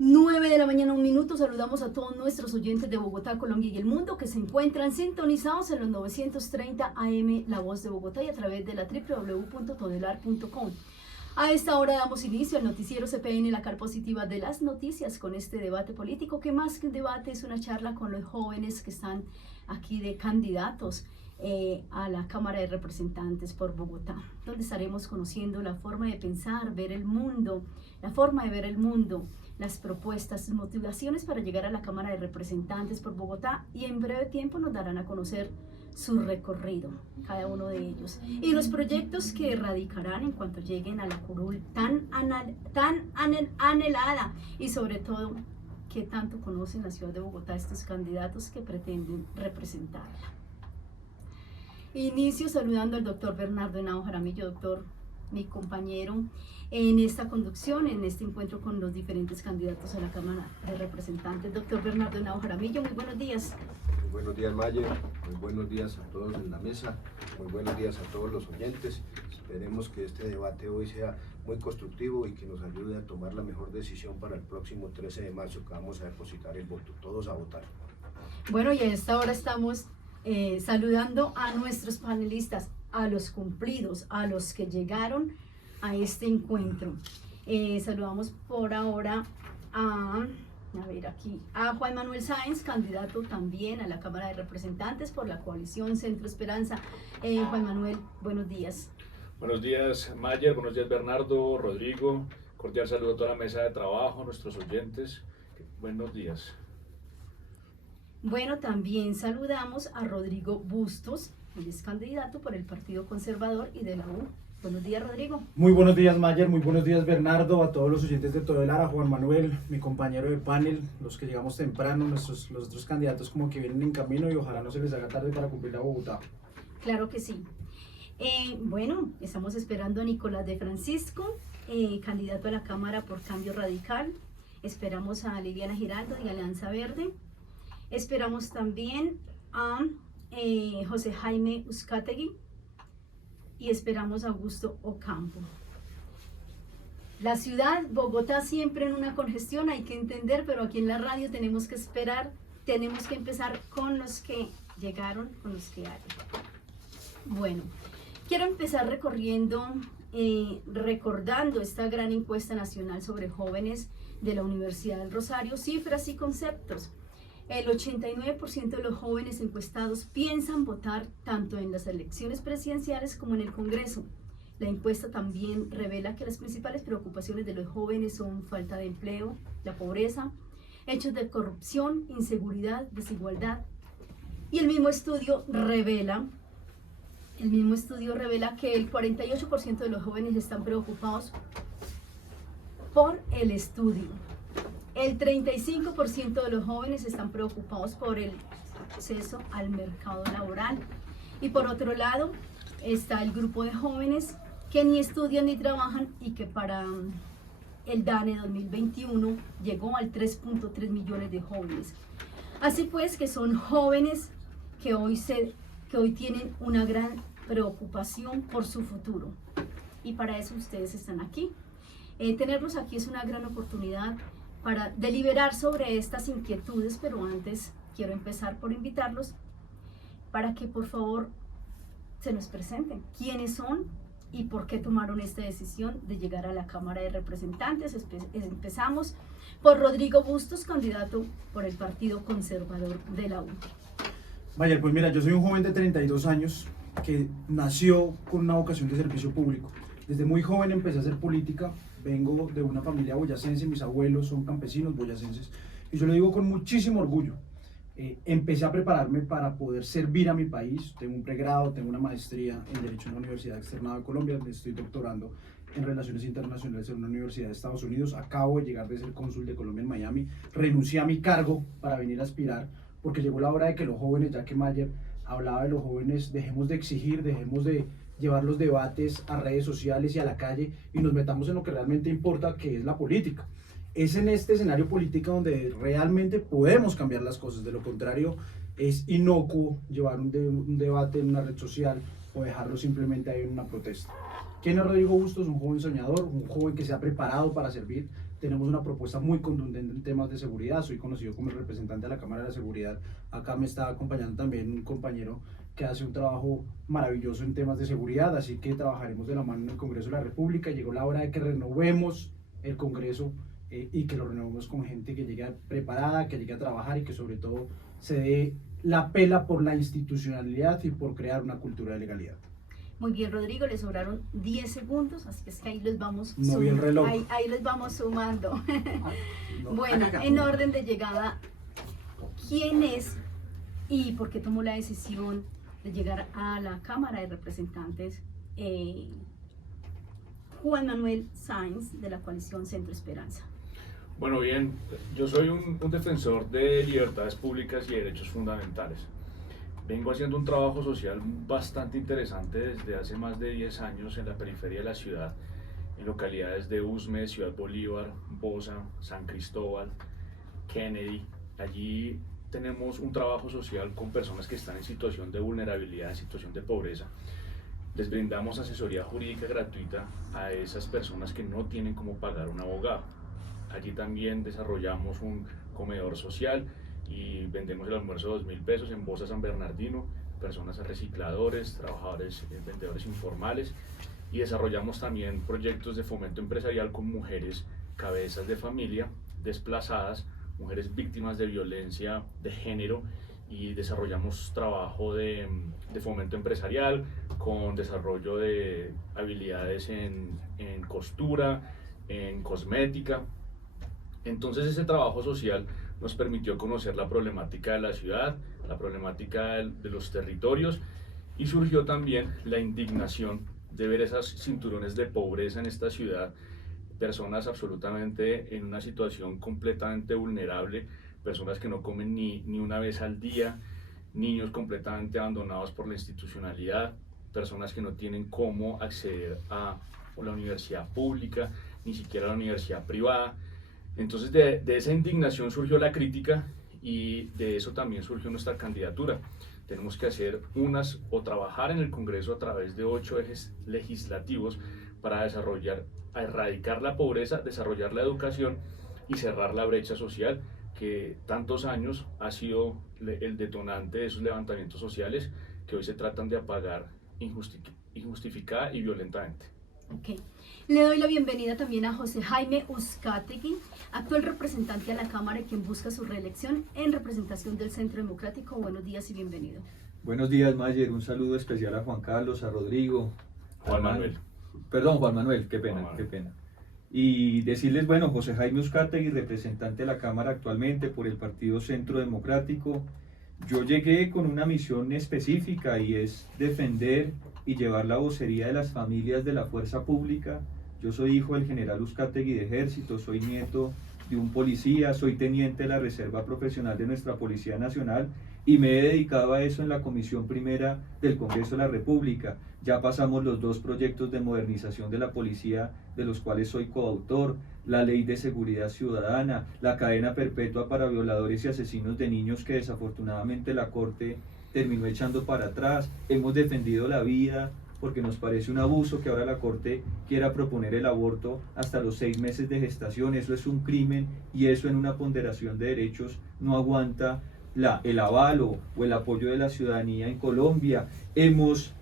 9 de la mañana, 1 minuto. Saludamos a todos nuestros oyentes de Bogotá, Colombia y el mundo que se encuentran sintonizados en los 930 AM La Voz de Bogotá y a través de la www.todelar.com. A esta hora damos inicio al noticiero CPN, la cara positiva de las noticias, con este debate político que más que un debate es una charla con los jóvenes que están aquí de candidatos a la Cámara de Representantes por Bogotá, donde estaremos conociendo la forma de pensar, ver el mundo, la forma de ver el mundo, las propuestas, motivaciones para llegar a la Cámara de Representantes por Bogotá, y en breve tiempo nos darán a conocer su recorrido, cada uno de ellos, y los proyectos que erradicarán en cuanto lleguen a la curul tan anhelada, y sobre todo, qué tanto conocen la ciudad de Bogotá estos candidatos que pretenden representarla. Inicio saludando al doctor Bernardo Henao Jaramillo, doctor, mi compañero en esta conducción, en este encuentro con los diferentes candidatos a la Cámara de Representantes. Doctor Bernardo Henao Jaramillo, muy buenos días. Muy buenos días, Mayer, muy buenos días a todos en la mesa, muy buenos días a todos los oyentes. Esperemos que este debate hoy sea muy constructivo y que nos ayude a tomar la mejor decisión para el próximo 13 de marzo, que vamos a depositar el voto, todos a votar. Bueno, y a esta hora estamos saludando a nuestros panelistas, a los cumplidos, a los que llegaron a este encuentro. Saludamos por ahora a Juan Manuel Sáenz, candidato también a la Cámara de Representantes por la coalición Centro Esperanza. Juan Manuel, buenos días. Buenos días, Mayer, buenos días, Bernardo, Rodrigo, cordial saludo a toda la mesa de trabajo, a nuestros oyentes, buenos días. Bueno, también saludamos a Rodrigo Bustos, él es candidato por el Partido Conservador y de la U. Buenos días, Rodrigo. Muy buenos días, Mayer, muy buenos días, Bernardo, a todos los oyentes de Todelar, a Juan Manuel, mi compañero de panel, los que llegamos temprano, los otros candidatos como que vienen en camino, y ojalá no se les haga tarde para cumplir a Bogotá. Claro que sí. Bueno, estamos esperando a Nicolás de Francisco, candidato a la Cámara por Cambio Radical. Esperamos a Liliana Giraldo de Alianza Verde. Esperamos también a José Jaime Uzcategui y esperamos a Augusto Ocampo. La ciudad, Bogotá, siempre en una congestión, hay que entender, pero aquí en la radio tenemos que esperar, tenemos que empezar con los que llegaron, con los que hay. Bueno, quiero empezar recordando esta gran encuesta nacional sobre jóvenes de la Universidad del Rosario, cifras y conceptos. El 89% de los jóvenes encuestados piensan votar tanto en las elecciones presidenciales como en el Congreso. La encuesta también revela que las principales preocupaciones de los jóvenes son falta de empleo, la pobreza, hechos de corrupción, inseguridad, desigualdad. Y el mismo estudio revela que el 48% de los jóvenes están preocupados por el estudio. El 35% de los jóvenes están preocupados por el acceso al mercado laboral. Y por otro lado, está el grupo de jóvenes que ni estudian ni trabajan y que para el DANE 2021 llegó al 3.3 millones de jóvenes. Así pues, que son jóvenes que hoy tienen una gran preocupación por su futuro. Y para eso ustedes están aquí. Tenerlos aquí es una gran oportunidad para deliberar sobre estas inquietudes, pero antes quiero empezar por invitarlos para que por favor se nos presenten quiénes son y por qué tomaron esta decisión de llegar a la Cámara de Representantes. Empezamos por Rodrigo Bustos, candidato por el Partido Conservador de la U. Mayer, pues mira, yo soy un joven de 32 años que nació con una vocación de servicio público. Desde muy joven empecé a hacer política. Vengo de una familia boyacense, mis abuelos son campesinos boyacenses, y yo lo digo con muchísimo orgullo. Empecé a prepararme para poder servir a mi país. Tengo un pregrado, tengo una maestría en Derecho en la Universidad Externada de Colombia, me estoy doctorando en Relaciones Internacionales en una universidad de Estados Unidos. Acabo de llegar de ser cónsul de Colombia en Miami, renuncié a mi cargo para venir a aspirar, porque llegó la hora de que los jóvenes, ya que Mayer hablaba de los jóvenes, dejemos de exigir, dejemos de llevar los debates a redes sociales y a la calle y nos metamos en lo que realmente importa, que es la política. Es en este escenario político donde realmente podemos cambiar las cosas. De lo contrario, es inocuo llevar un debate en una red social o dejarlo simplemente ahí en una protesta. ¿Quién es Rodrigo Bustos? Un joven soñador, un joven que se ha preparado para servir. Tenemos una propuesta muy contundente en temas de seguridad. Soy conocido como el representante de la Cámara de la Seguridad. Acá me está acompañando también un compañero que hace un trabajo maravilloso en temas de seguridad, así que trabajaremos de la mano en el Congreso de la República. Llegó la hora de que renovemos el Congreso y que lo renovemos con gente que llegue preparada, que llegue a trabajar y que sobre todo se dé la pela por la institucionalidad y por crear una cultura de legalidad. Muy bien, Rodrigo, le sobraron 10 segundos, así que es que ahí les vamos, No vi el reloj. ahí les vamos sumando. No. Bueno, en orden de llegada, ¿quién es y por qué tomó la decisión de llegar a la Cámara de Representantes Juan Manuel Sáenz, de la coalición Centro Esperanza? Bueno, bien, yo soy un defensor de libertades públicas y derechos fundamentales. Vengo haciendo un trabajo social bastante interesante desde hace más de 10 años en la periferia de la ciudad, en localidades de Usme, Ciudad Bolívar, Bosa, San Cristóbal, Kennedy. Allí tenemos un trabajo social con personas que están en situación de vulnerabilidad, en situación de pobreza. Les brindamos asesoría jurídica gratuita a esas personas que no tienen cómo pagar un abogado. Allí también desarrollamos un comedor social y vendemos el almuerzo de 2.000 pesos en Bosa San Bernardino, personas recicladores, trabajadores, vendedores informales, y desarrollamos también proyectos de fomento empresarial con mujeres cabezas de familia, desplazadas, mujeres víctimas de violencia de género, y desarrollamos trabajo de fomento empresarial con desarrollo de habilidades en costura, en cosmética. Entonces ese trabajo social nos permitió conocer la problemática de la ciudad, la problemática de los territorios, y surgió también la indignación de ver esos cinturones de pobreza en esta ciudad, personas absolutamente en una situación completamente vulnerable, personas que no comen ni una vez al día, niños completamente abandonados por la institucionalidad, personas que no tienen cómo acceder a la universidad pública, ni siquiera a la universidad privada. Entonces de esa indignación surgió la crítica y de eso también surgió nuestra candidatura. Tenemos que hacer o trabajar en el Congreso a través de 8 ejes legislativos para erradicar la pobreza, desarrollar la educación y cerrar la brecha social que tantos años ha sido el detonante de esos levantamientos sociales que hoy se tratan de apagar injustificada y violentamente. Okay. Le doy la bienvenida también a José Jaime Uzcategui, actual representante a la Cámara y quien busca su reelección en representación del Centro Democrático. Buenos días y bienvenido. Buenos días, Mayer. Un saludo especial a Juan Carlos, a Rodrigo. Juan Manuel. Perdón, Juan Manuel, qué pena, Juan qué Manuel. pena. Y decirles, bueno, José Jaime Uzcategui, representante de la Cámara actualmente por el Partido Centro Democrático. Yo llegué con una misión específica y es defender y llevar la vocería de las familias de la fuerza pública. Yo soy hijo del general Uzcategui de Ejército, soy nieto de un policía, soy teniente de la Reserva Profesional de nuestra Policía Nacional y me he dedicado a eso en la Comisión Primera del Congreso de la República. Ya pasamos los 2 proyectos de modernización de la policía, de los cuales soy coautor, la Ley de Seguridad Ciudadana, la cadena perpetua para violadores y asesinos de niños que desafortunadamente la Corte terminó echando para atrás. Hemos defendido la vida porque nos parece un abuso que ahora la Corte quiera proponer el aborto hasta los 6 meses de gestación. Eso es un crimen y eso en una ponderación de derechos no aguanta el avalo o el apoyo de la ciudadanía en Colombia. Hemos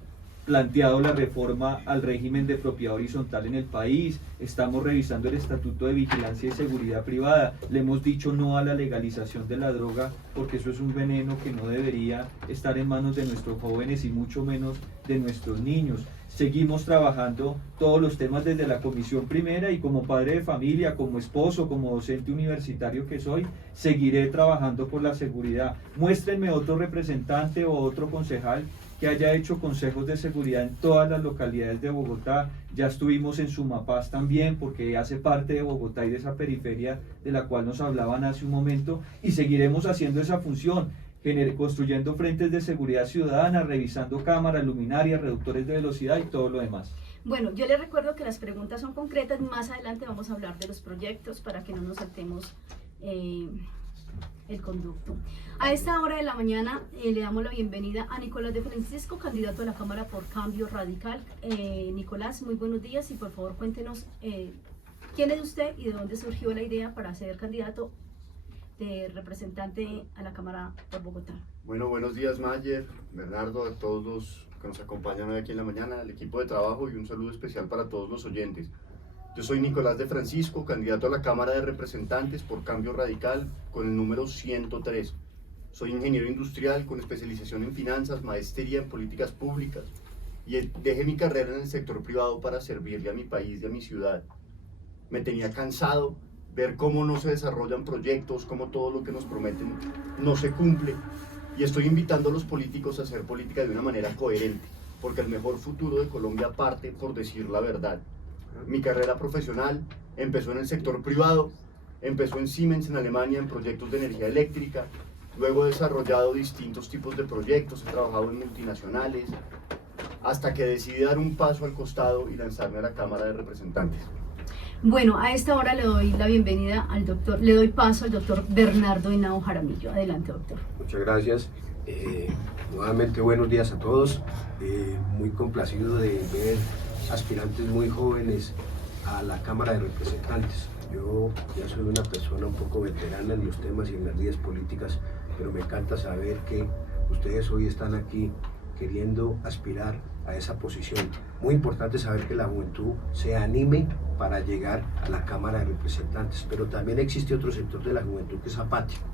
planteado la reforma al régimen de propiedad horizontal en el país, estamos revisando el Estatuto de Vigilancia y Seguridad Privada, le hemos dicho no a la legalización de la droga porque eso es un veneno que no debería estar en manos de nuestros jóvenes y mucho menos de nuestros niños. Seguimos trabajando todos los temas desde la Comisión Primera y como padre de familia, como esposo, como docente universitario que soy, seguiré trabajando por la seguridad. Muéstrenme otro representante o otro concejal que haya hecho consejos de seguridad en todas las localidades de Bogotá. Ya estuvimos en Sumapaz también, porque hace parte de Bogotá y de esa periferia de la cual nos hablaban hace un momento, y seguiremos haciendo esa función, construyendo frentes de seguridad ciudadana, revisando cámaras, luminarias, reductores de velocidad y todo lo demás. Bueno, yo les recuerdo que las preguntas son concretas, más adelante vamos a hablar de los proyectos para que no nos saltemos el conducto. A esta hora de la mañana le damos la bienvenida a Nicolás de Francisco, candidato a la Cámara por Cambio Radical. Nicolás, muy buenos días y por favor cuéntenos quién es usted y de dónde surgió la idea para ser candidato de representante a la Cámara por Bogotá. Bueno, buenos días Mayer, Bernardo, a todos los que nos acompañan hoy aquí en la mañana, al equipo de trabajo y un saludo especial para todos los oyentes. Yo soy Nicolás de Francisco, candidato a la Cámara de Representantes por Cambio Radical con el número 103. Soy ingeniero industrial con especialización en finanzas, maestría en políticas públicas y dejé mi carrera en el sector privado para servirle a mi país y a mi ciudad. Me tenía cansado ver cómo no se desarrollan proyectos, cómo todo lo que nos prometen no se cumple. Y estoy invitando a los políticos a hacer política de una manera coherente, porque el mejor futuro de Colombia parte por decir la verdad. Mi carrera profesional empezó en el sector privado, empezó en Siemens en Alemania en proyectos de energía eléctrica, luego he desarrollado distintos tipos de proyectos, he trabajado en multinacionales, hasta que decidí dar un paso al costado y lanzarme a la Cámara de Representantes. Bueno, a esta hora le doy la bienvenida le doy paso al doctor Bernardo Henao Jaramillo. Adelante, doctor. Muchas gracias. Nuevamente buenos días a todos. Muy complacido de ver aspirantes muy jóvenes a la Cámara de Representantes. Yo ya soy una persona un poco veterana en los temas y en las vías políticas, pero me encanta saber que ustedes hoy están aquí queriendo aspirar a esa posición. Muy importante saber que la juventud se anime para llegar a la Cámara de Representantes, pero también existe otro sector de la juventud que es apático,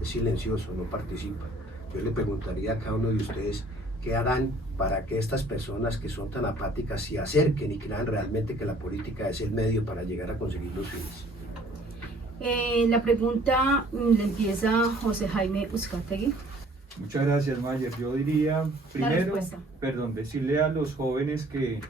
es silencioso, no participa. Yo le preguntaría a cada uno de ustedes qué harán para que estas personas que son tan apáticas se acerquen y crean realmente que la política es el medio para llegar a conseguir los fines. La pregunta le empieza José Jaime Uzcategui. Muchas gracias, Mayer. Yo diría, primero, respuesta. decirle a los jóvenes que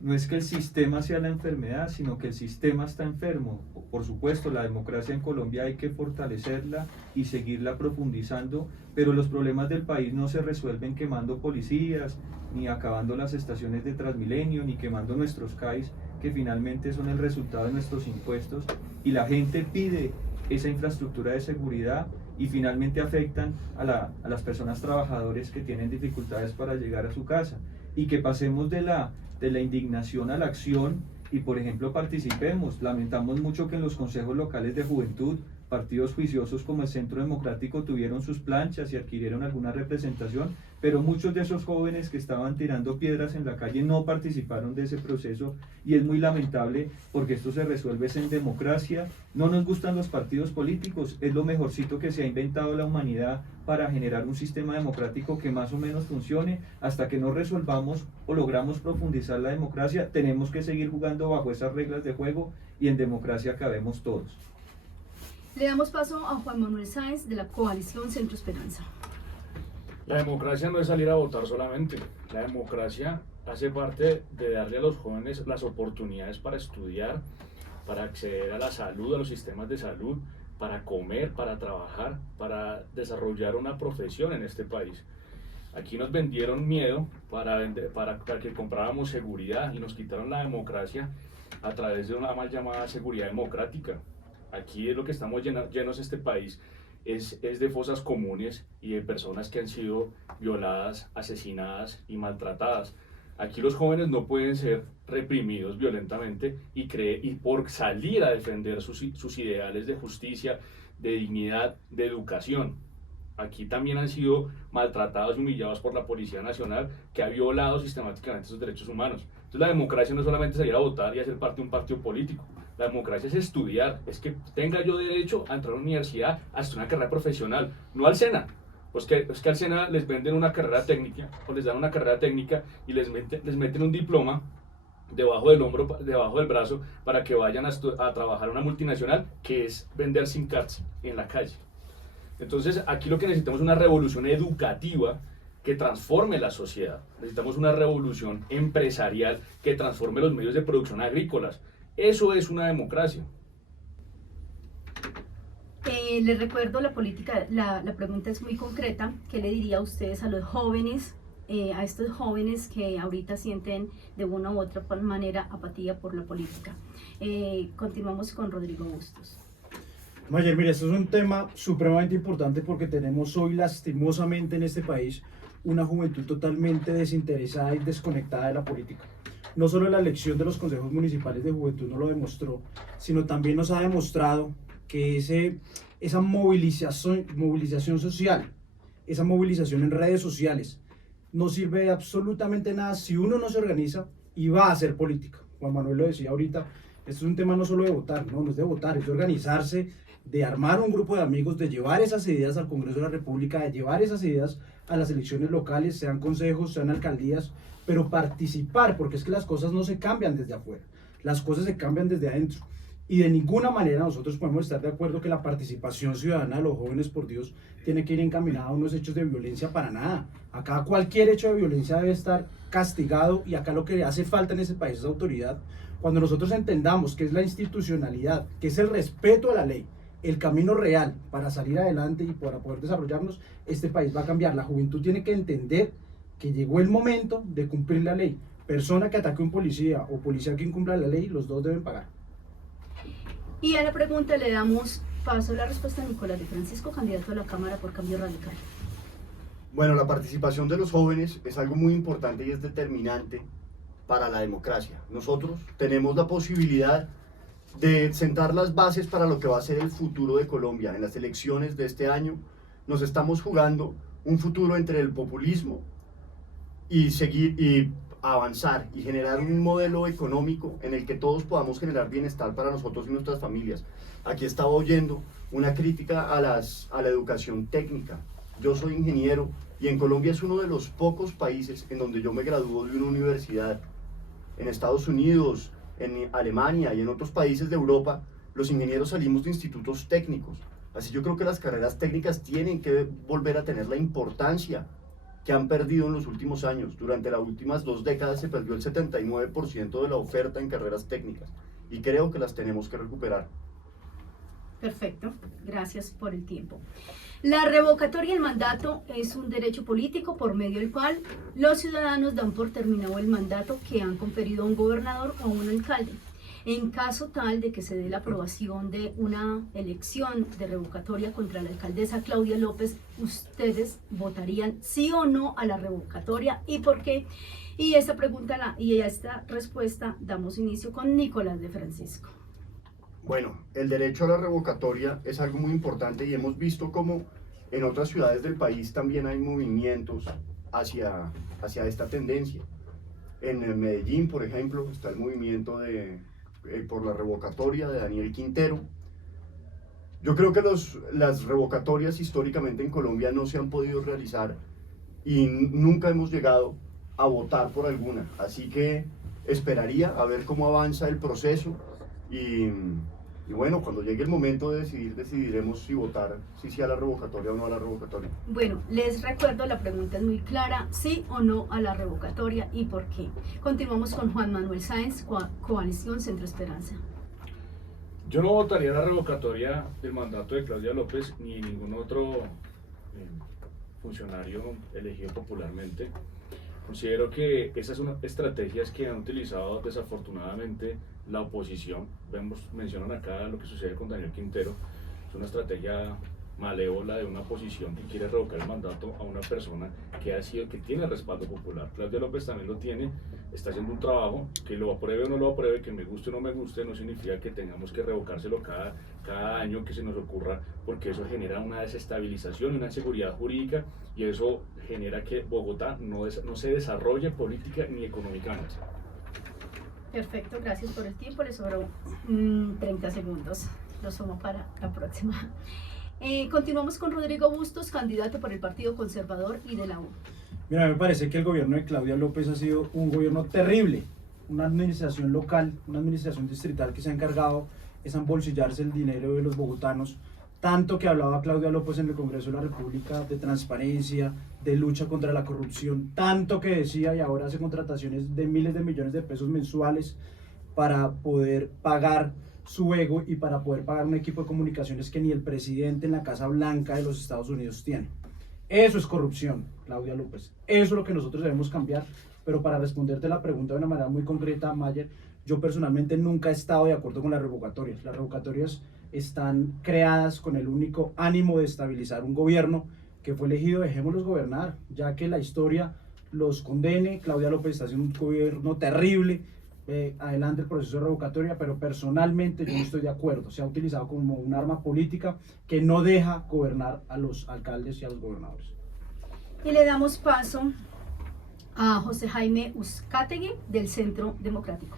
no es que el sistema sea la enfermedad, sino que el sistema está enfermo. Por supuesto, la democracia en Colombia hay que fortalecerla y seguirla profundizando, pero los problemas del país no se resuelven quemando policías, ni acabando las estaciones de Transmilenio, ni quemando nuestros CAIs, que finalmente son el resultado de nuestros impuestos, y la gente pide esa infraestructura de seguridad y finalmente afectan a las personas trabajadoras que tienen dificultades para llegar a su casa, y que pasemos de la indignación a la acción y, por ejemplo, participemos. Lamentamos mucho que en los consejos locales de juventud partidos juiciosos como el Centro Democrático tuvieron sus planchas y adquirieron alguna representación, pero muchos de esos jóvenes que estaban tirando piedras en la calle no participaron de ese proceso, y es muy lamentable porque esto se resuelve en democracia. No nos gustan los partidos políticos, es lo mejorcito que se ha inventado la humanidad para generar un sistema democrático que más o menos funcione. Hasta que no resolvamos o logramos profundizar la democracia, tenemos que seguir jugando bajo esas reglas de juego, y en democracia cabemos todos. Le damos paso a Juan Manuel Sáenz de la coalición Centro Esperanza. La democracia no es salir a votar solamente. La democracia hace parte de darle a los jóvenes las oportunidades para estudiar, para acceder a la salud, a los sistemas de salud, para comer, para trabajar, para desarrollar una profesión en este país. Aquí nos vendieron miedo para que compráramos seguridad, y nos quitaron la democracia a través de una mal llamada seguridad democrática. Aquí es lo que estamos llenos este país, es de fosas comunes y de personas que han sido violadas, asesinadas y maltratadas. Aquí los jóvenes no pueden ser reprimidos violentamente y por salir a defender sus ideales de justicia, de dignidad, de educación. Aquí también han sido maltratados y humillados por la Policía Nacional, que ha violado sistemáticamente sus derechos humanos. Entonces la democracia no es solamente salir a votar y hacer parte de un partido político. La democracia es estudiar, es que tenga yo derecho a entrar a una universidad, hasta una carrera profesional, no al SENA. Pues es que al SENA les venden una carrera técnica, o les dan una carrera técnica y les meten un diploma debajo del hombro, debajo del brazo, para que vayan a trabajar a una multinacional, que es vender SIM cards en la calle. Entonces aquí lo que necesitamos es una revolución educativa que transforme la sociedad. Necesitamos una revolución empresarial que transforme los medios de producción agrícolas. Eso es una democracia. Les recuerdo la pregunta es muy concreta. ¿Qué le diría a ustedes a los jóvenes, a estos jóvenes que ahorita sienten de una u otra manera apatía por la política? Continuamos con Rodrigo Bustos. Mayer, mira, esto es un tema supremamente importante porque tenemos hoy lastimosamente en este país una juventud totalmente desinteresada y desconectada de la política. No solo la elección de los consejos municipales de juventud no lo demostró, sino también nos ha demostrado que esa movilización social, esa movilización en redes sociales, no sirve de absolutamente nada si uno no se organiza y va a hacer política. Juan Manuel lo decía ahorita, esto es un tema no solo de votar, no es de votar, es de organizarse, de armar un grupo de amigos, de llevar esas ideas al Congreso de la República, de llevar esas ideas a las elecciones locales, sean consejos, sean alcaldías, pero participar, porque es que las cosas no se cambian desde afuera, las cosas se cambian desde adentro. Y de ninguna manera nosotros podemos estar de acuerdo que la participación ciudadana de los jóvenes, por Dios, tiene que ir encaminada a unos hechos de violencia para nada. Acá cualquier hecho de violencia debe estar castigado y acá lo que hace falta en ese país es autoridad. Cuando nosotros entendamos que es la institucionalidad, que es el respeto a la ley, el camino real para salir adelante y para poder desarrollarnos, este país va a cambiar. La juventud tiene que entender que llegó el momento de cumplir la ley. Persona que ataque a un policía o policía que incumpla la ley, los dos deben pagar. Y a la pregunta le damos paso a la respuesta a Nicolás de Francisco, candidato a la Cámara por Cambio Radical. Bueno, la participación de los jóvenes es algo muy importante y es determinante para la democracia. Nosotros tenemos la posibilidad de sentar las bases para lo que va a ser el futuro de Colombia. En las elecciones de este año nos estamos jugando un futuro entre el populismo y seguir y avanzar y generar un modelo económico en el que todos podamos generar bienestar para nosotros y nuestras familias. Aquí estaba oyendo una crítica a la educación técnica. Yo soy ingeniero y en Colombia es uno de los pocos países en donde yo me graduó de una universidad. En Estados Unidos, en Alemania y en otros países de Europa, los ingenieros salimos de institutos técnicos. Así yo creo que las carreras técnicas tienen que volver a tener la importancia que han perdido en los últimos años. Durante las últimas 2 décadas se perdió el 79% de la oferta en carreras técnicas y creo que las tenemos que recuperar. Perfecto, gracias por el tiempo. La revocatoria del mandato es un derecho político por medio del cual los ciudadanos dan por terminado el mandato que han conferido a un gobernador o a un alcalde. En caso tal de que se dé la aprobación de una elección de revocatoria contra la alcaldesa Claudia López, ¿ustedes votarían sí o no a la revocatoria y por qué? Y esta pregunta y a esta respuesta damos inicio con Nicolás de Francisco. Bueno, el derecho a la revocatoria es algo muy importante y hemos visto cómo en otras ciudades del país también hay movimientos hacia esta tendencia. En Medellín, por ejemplo, está el movimiento por la revocatoria de Daniel Quintero. Yo creo que las revocatorias históricamente en Colombia no se han podido realizar y nunca hemos llegado a votar por alguna. Así que esperaría a ver cómo avanza el proceso y bueno, cuando llegue el momento de decidir, decidiremos si votar, si sí a la revocatoria o no a la revocatoria. Bueno, les recuerdo, la pregunta es muy clara, sí o no a la revocatoria y por qué. Continuamos con Juan Manuel Sáenz, Coalición Centro Esperanza. Yo no votaría la revocatoria del mandato de Claudia López ni ningún otro funcionario elegido popularmente. Considero que esas son estrategias que han utilizado desafortunadamente la oposición. Mencionan acá lo que sucede con Daniel Quintero. Es una estrategia malévola de una oposición que quiere revocar el mandato a una persona que tiene respaldo popular. Claudia López también lo tiene, está haciendo un trabajo, que lo apruebe o no lo apruebe, que me guste o no me guste, no significa que tengamos que revocárselo cada año que se nos ocurra, porque eso genera una desestabilización, una inseguridad jurídica, y eso genera que Bogotá no se desarrolle política ni económicamente. Perfecto, gracias por el tiempo, les sobró 30 segundos, lo sumo para la próxima. Continuamos con Rodrigo Bustos, candidato por el Partido Conservador y de la U. Mira, me parece que el gobierno de Claudia López ha sido un gobierno terrible, una administración local, una administración distrital que se ha encargado es embolsillarse el dinero de los bogotanos, tanto que hablaba Claudia López en el Congreso de la República de transparencia, de lucha contra la corrupción, tanto que decía y ahora hace contrataciones de miles de millones de pesos mensuales para poder pagar su ego y para poder pagar un equipo de comunicaciones que ni el presidente en la Casa Blanca de los Estados Unidos tiene. Eso es corrupción, Claudia López. Eso es lo que nosotros debemos cambiar. Pero para responderte la pregunta de una manera muy concreta, Mayer, yo personalmente nunca he estado de acuerdo con las revocatorias. Las revocatorias están creadas con el único ánimo de estabilizar un gobierno que fue elegido. Dejémoslos gobernar, ya que la historia los condene. Claudia López está haciendo un gobierno terrible. Adelante el proceso de revocatoria, pero personalmente yo no estoy de acuerdo. Se ha utilizado como un arma política que no deja gobernar a los alcaldes y a los gobernadores. Y le damos paso a José Jaime Uzcategui del Centro Democrático.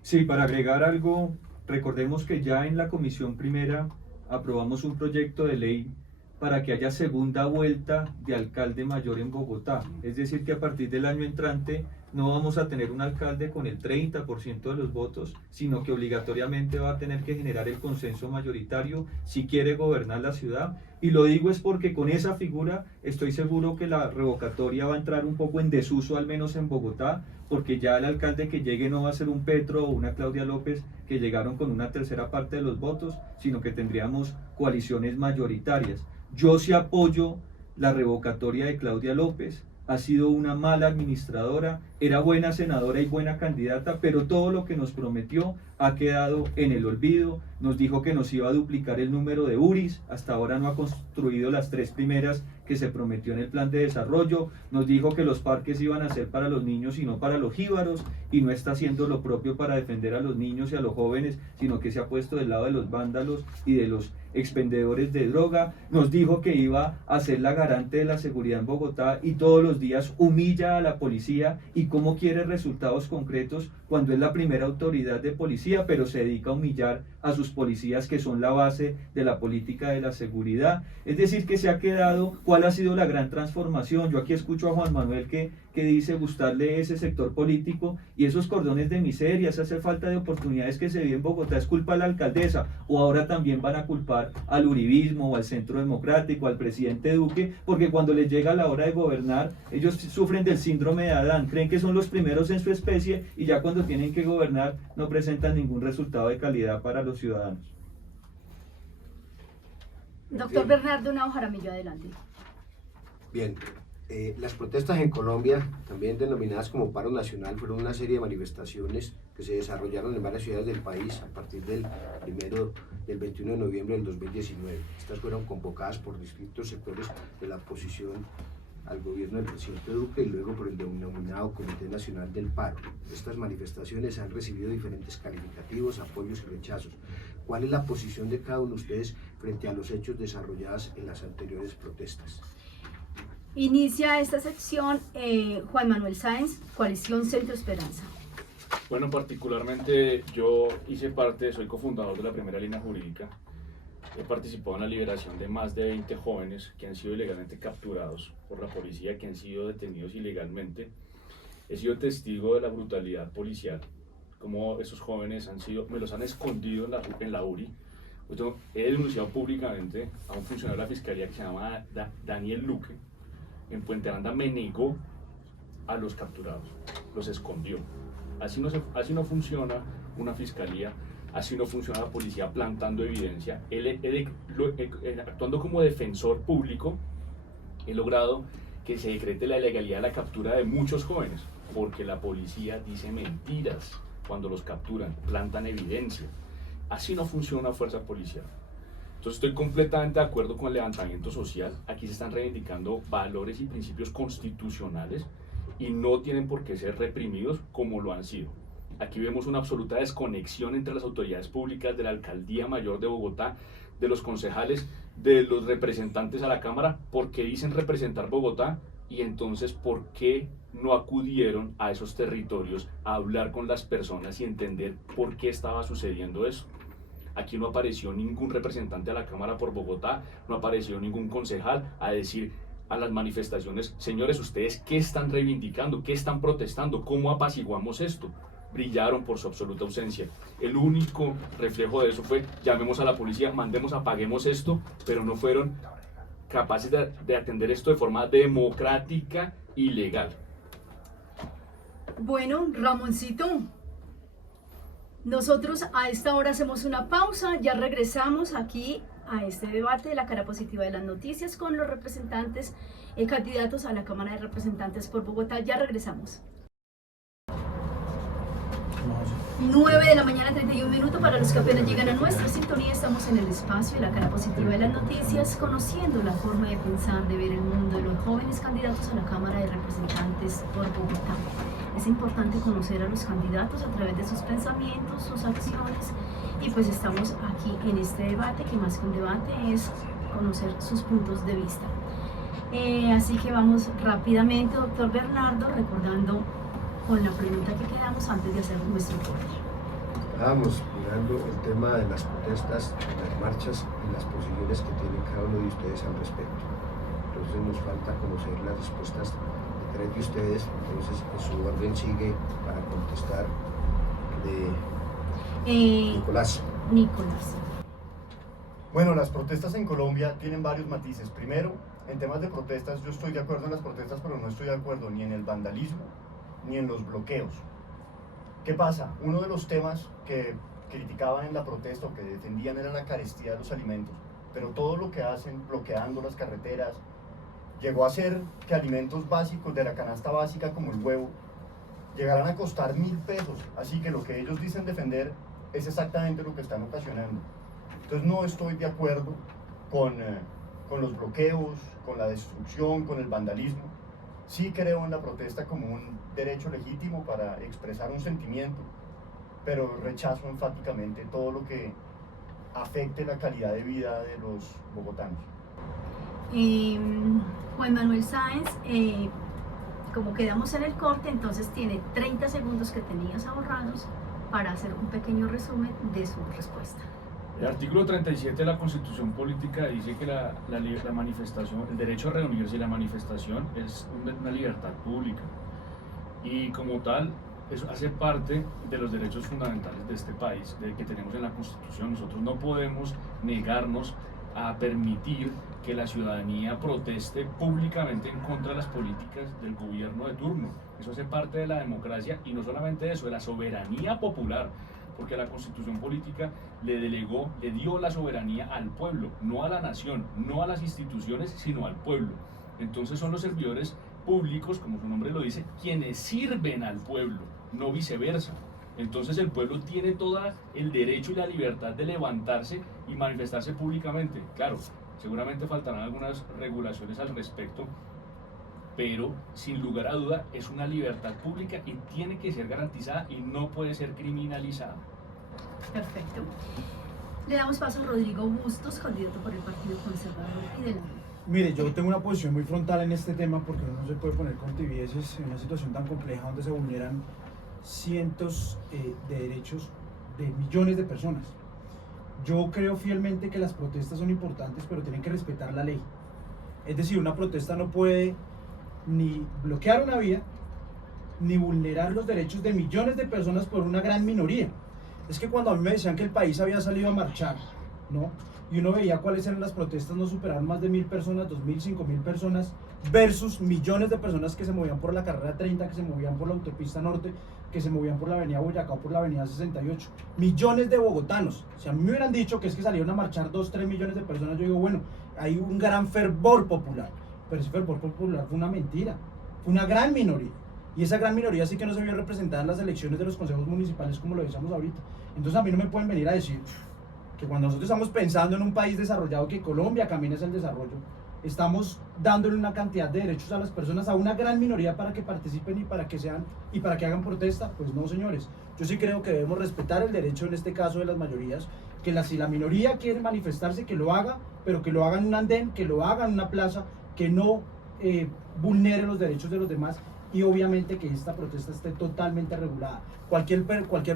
Sí, para agregar algo, recordemos que ya en la Comisión Primera aprobamos un proyecto de ley para que haya segunda vuelta de alcalde mayor en Bogotá. Es decir, que a partir del año entrante no vamos a tener un alcalde con el 30% de los votos, sino que obligatoriamente va a tener que generar el consenso mayoritario si quiere gobernar la ciudad. Y lo digo es porque con esa figura estoy seguro que la revocatoria va a entrar un poco en desuso, al menos en Bogotá, porque ya el alcalde que llegue no va a ser un Petro o una Claudia López que llegaron con una tercera parte de los votos, sino que tendríamos coaliciones mayoritarias. Yo sí apoyo la revocatoria de Claudia López. Ha sido una mala administradora, era buena senadora y buena candidata, pero todo lo que nos prometió ha quedado en el olvido. Nos dijo que nos iba a duplicar el número de URIs, hasta ahora no ha construido las 3 primeras que se prometió en el plan de desarrollo. Nos dijo que los parques iban a ser para los niños y no para los jíbaros, y no está haciendo lo propio para defender a los niños y a los jóvenes, sino que se ha puesto del lado de los vándalos y de los expendedores de droga. Nos dijo que iba a ser la garante de la seguridad en Bogotá y todos los días humilla a la policía. Y cómo quiere resultados concretos cuando es la primera autoridad de policía, pero se dedica a humillar a sus policías, que son la base de la política de la seguridad. Es decir, que se ha quedado. ¿Cuál ha sido la gran transformación? Yo aquí escucho a Juan Manuel que dice gustarle ese sector político y esos cordones de miseria, esa falta de oportunidades que se vive en Bogotá es culpa de la alcaldesa, o ahora también van a culpar al uribismo o al Centro Democrático, al presidente Duque, porque cuando les llega la hora de gobernar, ellos sufren del síndrome de Adán, creen que son los primeros en su especie y ya cuando tienen que gobernar no presentan ningún resultado de calidad para los ciudadanos. Doctor Bernardo Henao Jaramillo, adelante. Bien, las protestas en Colombia, también denominadas como paro nacional, fueron una serie de manifestaciones que se desarrollaron en varias ciudades del país a partir del 21 de noviembre del 2019. Estas fueron convocadas por distintos sectores de la oposición al gobierno del presidente Duque y luego por el denominado Comité Nacional del Paro. Estas manifestaciones han recibido diferentes calificativos, apoyos y rechazos. ¿Cuál es la posición de cada uno de ustedes frente a los hechos desarrollados en las anteriores protestas? Inicia esta sección Juan Manuel Sáenz, Coalición Centro Esperanza. Bueno, particularmente yo soy cofundador de la Primera Línea Jurídica. He participado en la liberación de más de 20 jóvenes que han sido ilegalmente capturados por la policía, que han sido detenidos ilegalmente. He sido testigo de la brutalidad policial, como esos jóvenes me los han escondido en la URI. He denunciado públicamente a un funcionario de la Fiscalía que se llama Daniel Luque. En Puente Aranda me negó a los capturados, los escondió. Así no funciona una fiscalía, así no funciona la policía plantando evidencia. Actuando como defensor público, he logrado que se decrete la ilegalidad de la captura de muchos jóvenes, porque la policía dice mentiras cuando los capturan, plantan evidencia. Así no funciona una fuerza policial. Entonces estoy completamente de acuerdo con el levantamiento social. Aquí se están reivindicando valores y principios constitucionales y no tienen por qué ser reprimidos como lo han sido. Aquí vemos una absoluta desconexión entre las autoridades públicas, de la Alcaldía Mayor de Bogotá, de los concejales, de los representantes a la Cámara, porque dicen representar Bogotá y entonces por qué no acudieron a esos territorios a hablar con las personas y entender por qué estaba sucediendo eso. Aquí no apareció ningún representante a la Cámara por Bogotá, no apareció ningún concejal a decir a las manifestaciones, señores, ¿ustedes qué están reivindicando? ¿Qué están protestando? ¿Cómo apaciguamos esto? Brillaron por su absoluta ausencia. El único reflejo de eso fue, llamemos a la policía, mandemos, apaguemos esto, pero no fueron capaces de atender esto de forma democrática y legal. Bueno, Ramoncito, nosotros a esta hora hacemos una pausa, ya regresamos aquí a este debate de la cara positiva de las noticias con los representantes, candidatos a la Cámara de Representantes por Bogotá. Ya regresamos. 9 de la mañana, 31 minutos. Para los que apenas llegan a nuestra sintonía, estamos en el espacio de la cara positiva de las noticias, conociendo la forma de pensar, de ver el mundo de los jóvenes candidatos a la Cámara de Representantes por Bogotá. Es importante conocer a los candidatos a través de sus pensamientos, sus acciones, y pues estamos aquí en este debate, que más que un debate es conocer sus puntos de vista. Así que vamos rápidamente, doctor Bernardo, recordando con la pregunta que quedamos antes de hacer nuestro corte. Estábamos mirando el tema de las protestas, las marchas y las posiciones que tienen cada uno de ustedes al respecto. Entonces nos falta conocer las respuestas de 3 de ustedes, entonces en su orden sigue para contestar de Nicolás. Nicolás. Bueno, las protestas en Colombia tienen varios matices. Primero, en temas de protestas, yo estoy de acuerdo en las protestas, pero no estoy de acuerdo ni en el vandalismo ni en los bloqueos. ¿Qué pasa? Uno de los temas que criticaban en la protesta o que defendían era la carestía de los alimentos, pero todo lo que hacen bloqueando las carreteras llegó a ser que alimentos básicos de la canasta básica como el huevo llegaran a costar 1.000 pesos, así que lo que ellos dicen defender es exactamente lo que están ocasionando. Entonces no estoy de acuerdo con los bloqueos, con la destrucción, con el vandalismo. Sí creo en la protesta como un derecho legítimo para expresar un sentimiento, pero rechazo enfáticamente todo lo que afecte la calidad de vida de los bogotanos. Juan Manuel Sáenz, como quedamos en el corte, entonces tiene 30 segundos que tenías ahorrados para hacer un pequeño resumen de su respuesta. El artículo 37 de la Constitución Política dice que la manifestación, el derecho a reunirse y la manifestación es una libertad pública, y como tal eso hace parte de los derechos fundamentales de este país, de que tenemos en la Constitución. Nosotros no podemos negarnos a permitir que la ciudadanía proteste públicamente en contra de las políticas del gobierno de turno. Eso hace parte de la democracia, y no solamente eso, de la soberanía popular, porque la Constitución Política le dio la soberanía al pueblo, no a la nación, no a las instituciones, sino al pueblo. Entonces son los servidores públicos, como su nombre lo dice, quienes sirven al pueblo, no viceversa. Entonces el pueblo tiene todo el derecho y la libertad de levantarse y manifestarse públicamente. Claro, seguramente faltarán algunas regulaciones al respecto, pero sin lugar a duda es una libertad pública y tiene que ser garantizada y no puede ser criminalizada. Perfecto. Le damos paso a Rodrigo Bustos, candidato por el Partido Conservador y de la... Mire, yo tengo una posición muy frontal en este tema, porque no se puede poner con tibiezas en una situación tan compleja donde se vulneran cientos de derechos de millones de personas. Yo creo fielmente que las protestas son importantes, pero tienen que respetar la ley. Es decir, una protesta no puede ni bloquear una vía, ni vulnerar los derechos de millones de personas por una gran minoría. Es que cuando a mí me decían que el país había salido a marchar, ¿no?, y uno veía cuáles eran las protestas, no superaron más de 1.000 personas, 2.000, 5.000 personas, versus millones de personas que se movían por la carrera 30, que se movían por la autopista norte, que se movían por la avenida Boyacá o por la avenida 68. Millones de bogotanos. Si a mí me hubieran dicho que es que salieron a marchar 2, 3 millones de personas, yo digo, bueno, hay un gran fervor popular. Pero ese fervor popular fue una mentira, fue una gran minoría. Y esa gran minoría sí que no se vio representada en las elecciones de los consejos municipales, como lo decíamos ahorita. Entonces a mí no me pueden venir a decir que cuando nosotros estamos pensando en un país desarrollado, que Colombia camina hacia el desarrollo, estamos dándole una cantidad de derechos a las personas, a una gran minoría, para que participen y para que hagan protesta. Pues no, señores. Yo sí creo que debemos respetar el derecho, en este caso de las mayorías, que si la minoría quiere manifestarse, que lo haga, pero que lo haga en un andén, que lo haga en una plaza, que no vulnere los derechos de los demás, y obviamente que esta protesta esté totalmente regulada. Cualquier